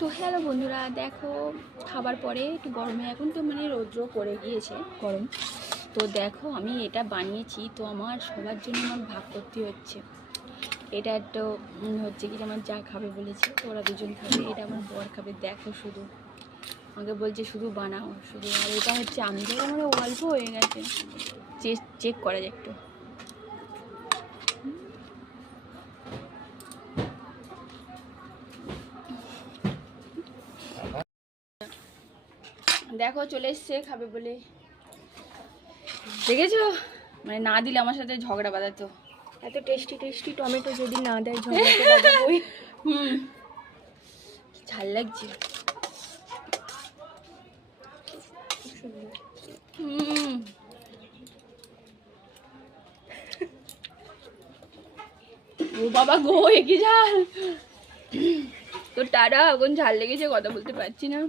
তো হ্যালো বন্ধুরা, দেখো খাবার পরে একটু গরমে এখন তো মানে রৌদ্র পড়ে গিয়েছে গরম। তো দেখো আমি এটা বানিয়েছি, তো আমার সবার জন্য আমার ভাগ করতে হচ্ছে। এটা একটা হচ্ছে কি আমার যা খাবে বলেছে, তো ওরা দুজন খাবে, এটা আমার বর খাবে। দেখো শুধু আমাকে বলছে শুধু বানাও শুধু। আর এটা হচ্ছে আমি যখন মানে অল্প হয়ে গেছে, চেক করা যায় একটু। দেখো চলে এসছে খাবে বলে, দেখেছো? মানে না দিলে আমার সাথে ঝগড়া বাঁধাতো। এত টেস্টি টেস্টি টমেটো যদি না দেয় ঝগড়াতে বাঁধাবই। ঝাল লাগছে। ও বাবা গো, একই ঝাল। তো টাটা, এখন ঝাল লেগেছে, কথা বলতে পারছি না।